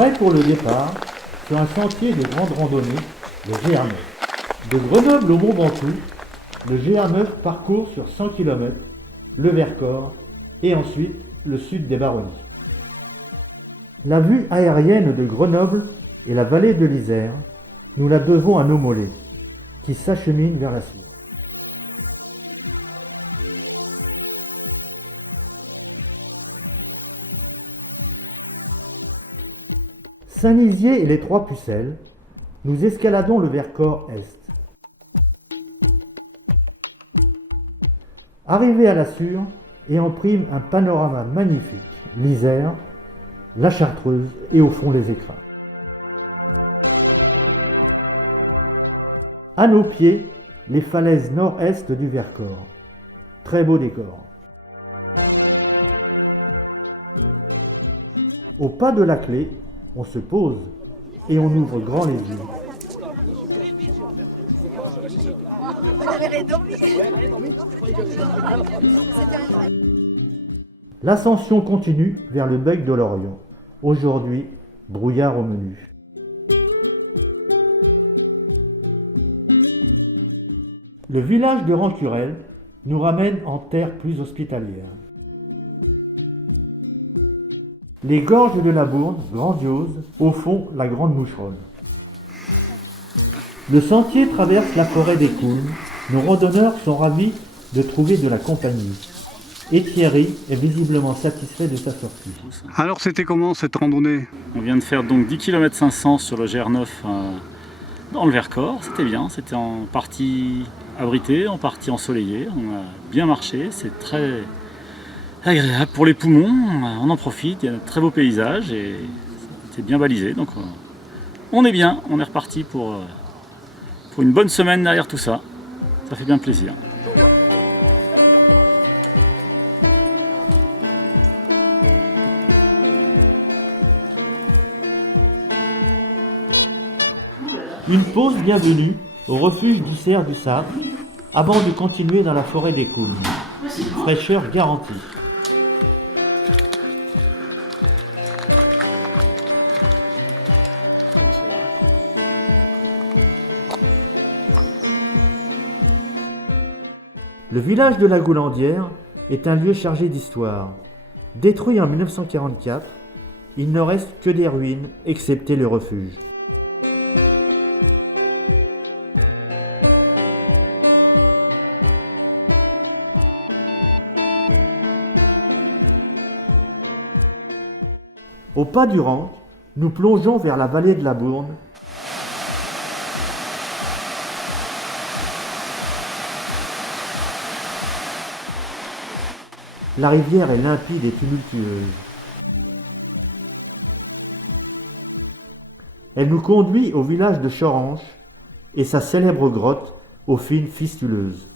Prêt pour le départ sur un sentier de grande randonnée, le GR9. De Grenoble au Mont-Ventoux, le GR9 parcourt sur 100 km le Vercors et ensuite le sud des Baronnies. La vue aérienne de Grenoble et la vallée de l'Isère, nous la devons à nos mollets, qui s'acheminent vers la Sûre. Saint-Nizier et les Trois Pucelles, nous escaladons le Vercors Est. Arrivé à la Sûre, et en prime un panorama magnifique, l'Isère, la Chartreuse et au fond les écrins. À nos pieds, les falaises nord-est du Vercors. Très beau décor. Au pas de la clé, on se pose et on ouvre grand les yeux. L'ascension continue vers le Bec de l'Orient. Aujourd'hui, brouillard au menu. Le village de Rancurel nous ramène en terre plus hospitalière. Les gorges de la Bourne, grandioses, au fond la Grande Moucheronne. Le sentier traverse la forêt des Coulmes. Nos randonneurs sont ravis de trouver de la compagnie. Et Thierry est visiblement satisfait de sa sortie. Alors c'était comment cette randonnée? On vient de faire donc 10 km 500 sur le GR9 dans le Vercors. C'était bien, c'était en partie abrité, en partie ensoleillé. On a bien marché, c'est très agréable pour les poumons. On en profite, il y a de très beaux paysages et c'est bien balisé. Donc on est bien, on est reparti pour une bonne semaine derrière tout ça. Ça fait bien plaisir. Une pause bienvenue au refuge du Cerf du Sable, avant de continuer dans la forêt des Coulmes. Fraîcheur garantie. Le village de la Goulandière est un lieu chargé d'histoire. Détruit en 1944, il ne reste que des ruines, excepté le refuge. Au pas du Ranc, nous plongeons vers la vallée de la Bourne. La rivière est limpide et tumultueuse. Elle nous conduit au village de Choranche et sa célèbre grotte aux fines fistuleuses.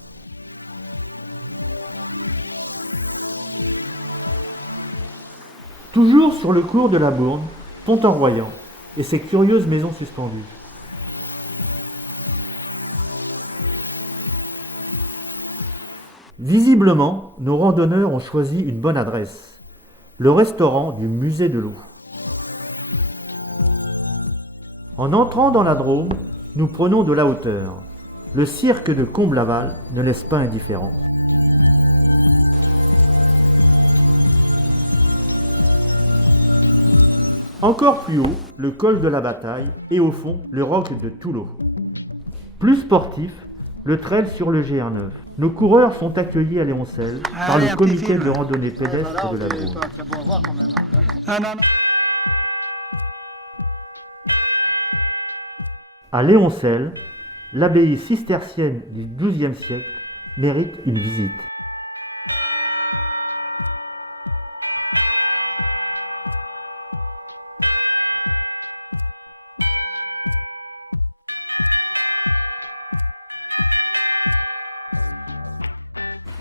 Toujours sur le cours de la Bourne, Pont-en-Royant et ses curieuses maisons suspendues. Visiblement, nos randonneurs ont choisi une bonne adresse, le restaurant du musée de l'eau. En entrant dans la Drôme, nous prenons de la hauteur. Le cirque de Comblaval ne laisse pas indifférent. Encore plus haut, le col de la Bataille et au fond, le roc de Toulot. Plus sportif, le trail sur le GR9. Nos coureurs sont accueillis à Léoncel par le comité de randonnée pédestre de la Drôme. À Léoncel, l'abbaye cistercienne du XIIe siècle mérite une visite.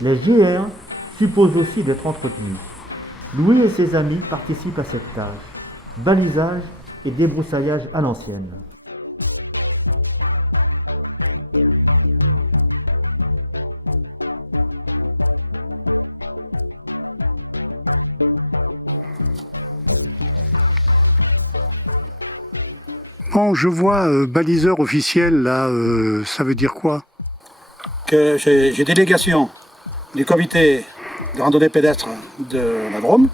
Les GR supposent aussi d'être entretenus. Louis et ses amis participent à cette tâche. Balisage et débroussaillage à l'ancienne. Oh, je vois baliseur officiel, là, ça veut dire quoi? Que j'ai délégation du comité de randonnée pédestre de la Drôme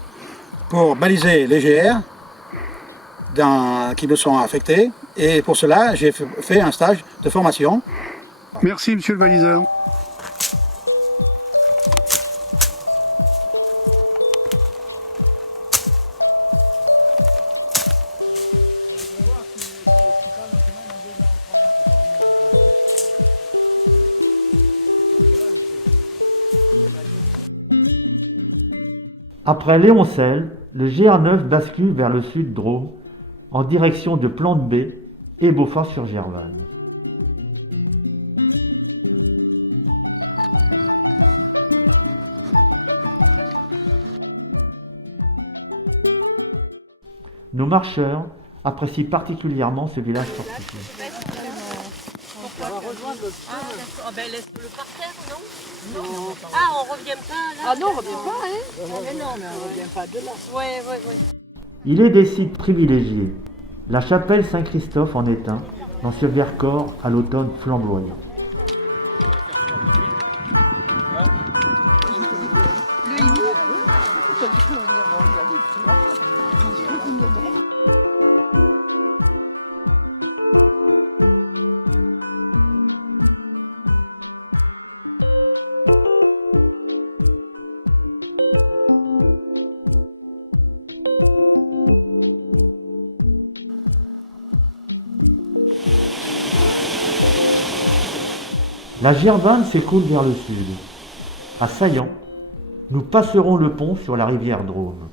pour baliser les GR qui me sont affectés. Et pour cela, j'ai fait un stage de formation. Merci, monsieur le baliseur. Après Léoncel, le GR9 bascule vers le sud Drôme, en direction de Plante-Baie et Beaufort-sur-Gervanne. Nos marcheurs apprécient particulièrement ce village fortifié. Le parterre, non? Ah, on revient pas là? Ah non, on revient pas, hein? Mais non, mais on revient pas de là. Ouais. Il est des sites privilégiés. La chapelle Saint-Christophe en est un, dans ce Vercors à l'automne flamboyant. La Gervanne s'écoule vers le sud. À Saillant, nous passerons le pont sur la rivière Drôme.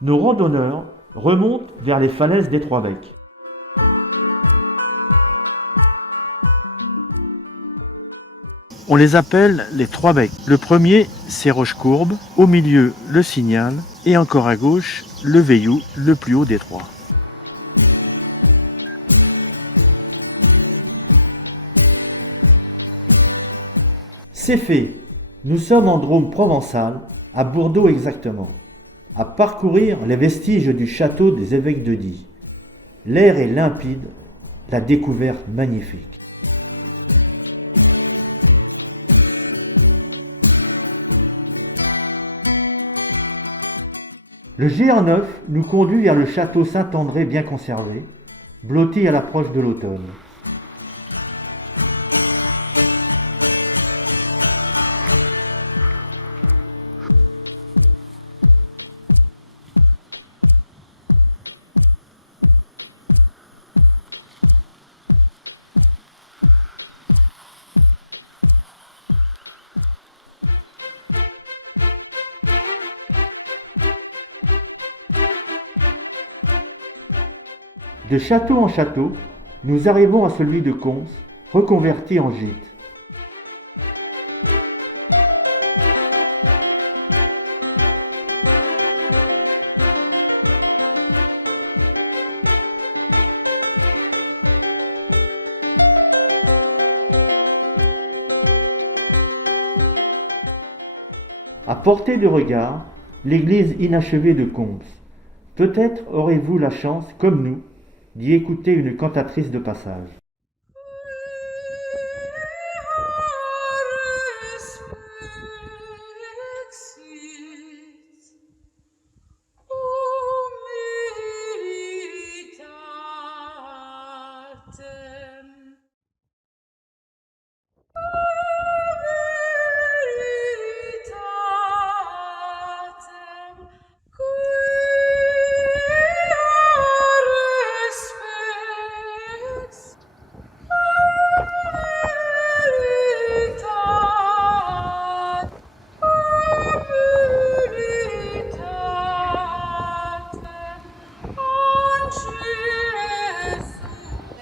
Nos randonneurs remontent vers les falaises des Trois-Becs. On les appelle les Trois-Becs. Le premier, c'est Rochecourbe, au milieu, le Signal, et encore à gauche, le Veillou, le plus haut des trois. C'est fait, nous sommes en Drôme provençal, à Bourdeaux exactement, à parcourir les vestiges du château des évêques de Die. L'air est limpide, la découverte magnifique. Le GR9 nous conduit vers le château Saint-André bien conservé, blotti à l'approche de l'automne. De château en château, nous arrivons à celui de Cons, reconverti en gîte. À portée de regard, l'église inachevée de Cons. Peut-être aurez-vous la chance, comme nous, d'y écouter une cantatrice de passage.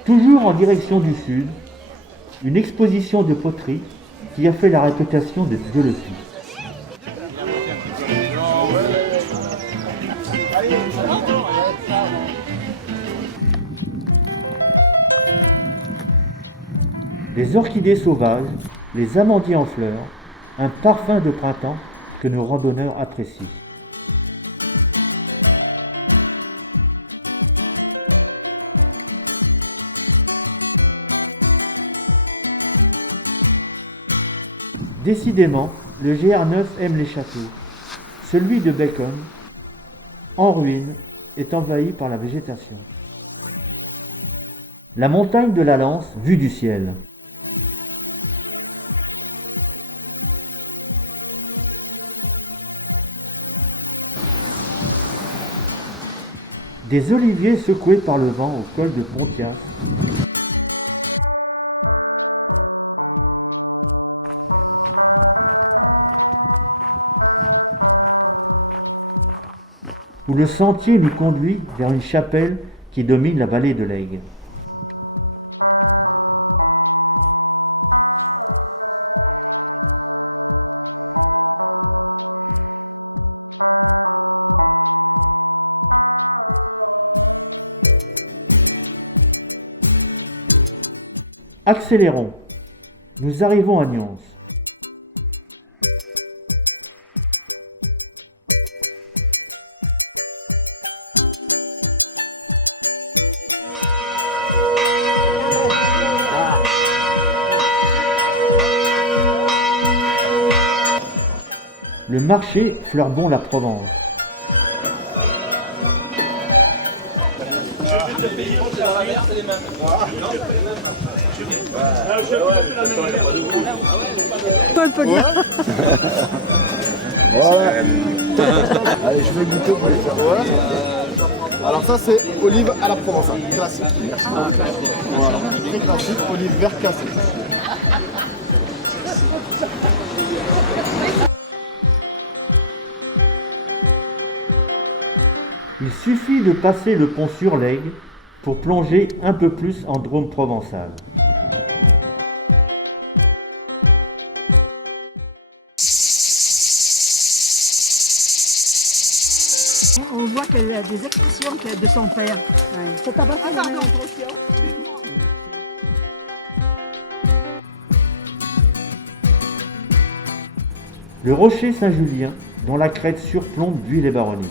Toujours en direction du sud, une exposition de poterie qui a fait la réputation de Dieulefit. Les orchidées sauvages, les amandiers en fleurs, un parfum de printemps que nos randonneurs apprécient. Décidément, le GR9 aime les châteaux. Celui de Bacon, en ruine, est envahi par la végétation. La montagne de la Lance, vue du ciel. Des oliviers secoués par le vent au col de Pontias. Où le sentier nous conduit vers une chapelle qui domine la vallée de l'Aigle. Accélérons. Nous arrivons à Nyons. Le marché Fleurbon la Provence. Un peu de là. Voilà. Allez, je vais goûter pour les faire. Voilà. Alors ça c'est olive à la provençale, classique. Voilà. Très classique, olive vert cassé. Il suffit de passer le pont sur l'Aigle pour plonger un peu plus en Drôme provençal. On voit qu'elle a des expressions de son père. Ça t'a pas fait la même impression? Le rocher Saint-Julien, dont la crête surplombe Buis-les-Baronnies.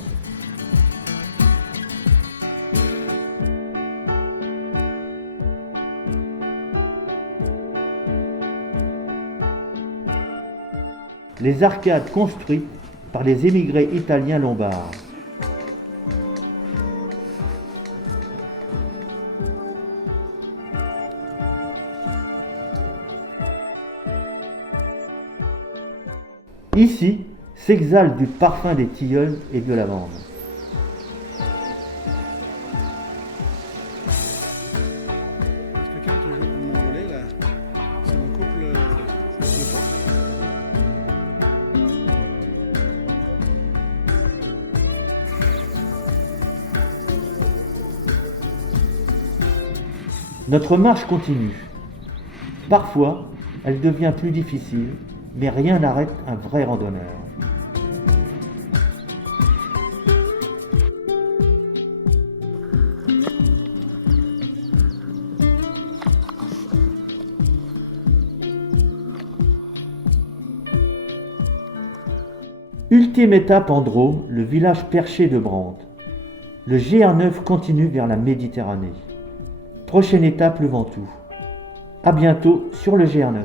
Les arcades construites par les émigrés italiens lombards. Ici s'exhale du parfum des tilleuls et de lavande. Quelqu'un te joue mon volet là, c'est mon couple de ce Notre marche continue. Parfois, elle devient plus difficile, mais rien n'arrête un vrai randonneur. Ultime étape en Drôme, le village perché de Brantes. Le GR9 continue vers la Méditerranée. Prochaine étape, le Ventoux. À bientôt sur le GR9.